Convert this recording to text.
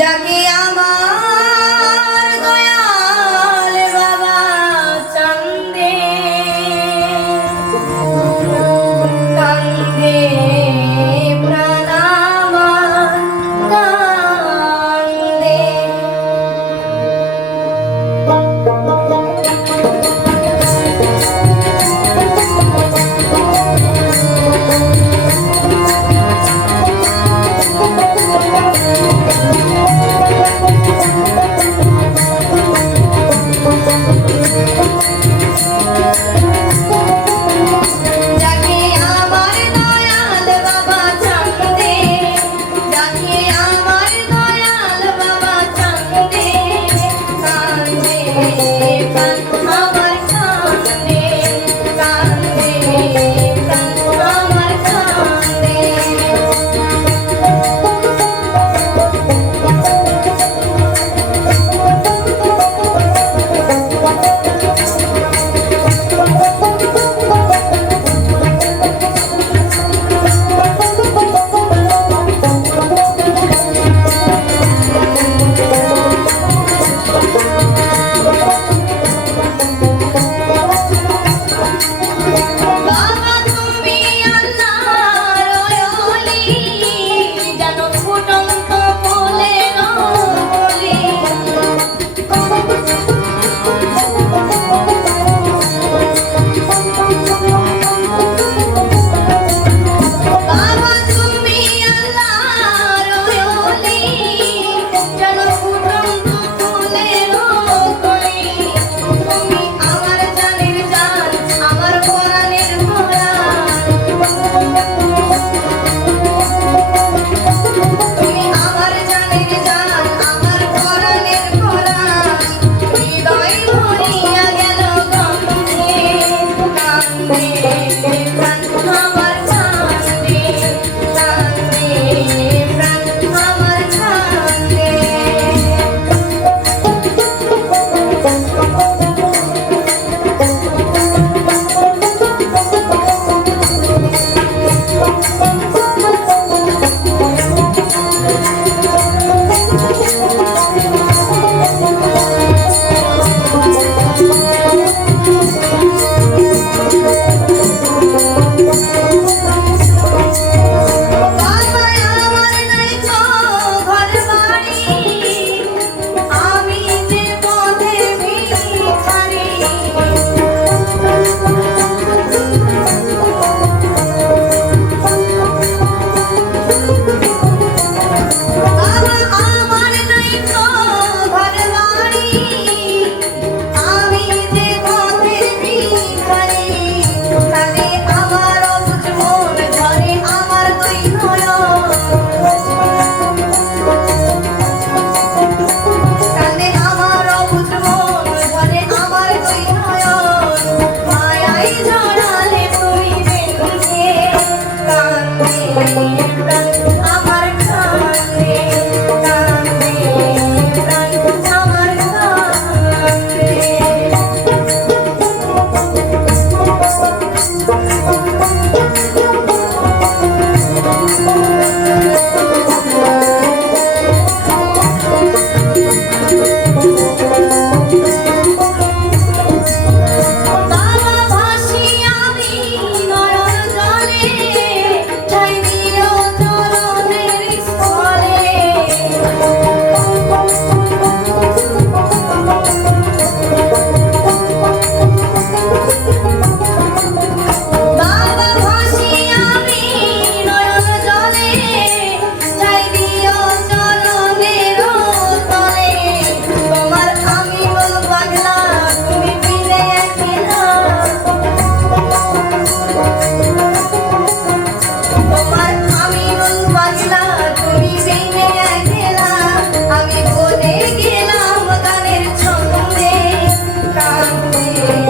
জাগে আমার Thank you. เอา Thank you.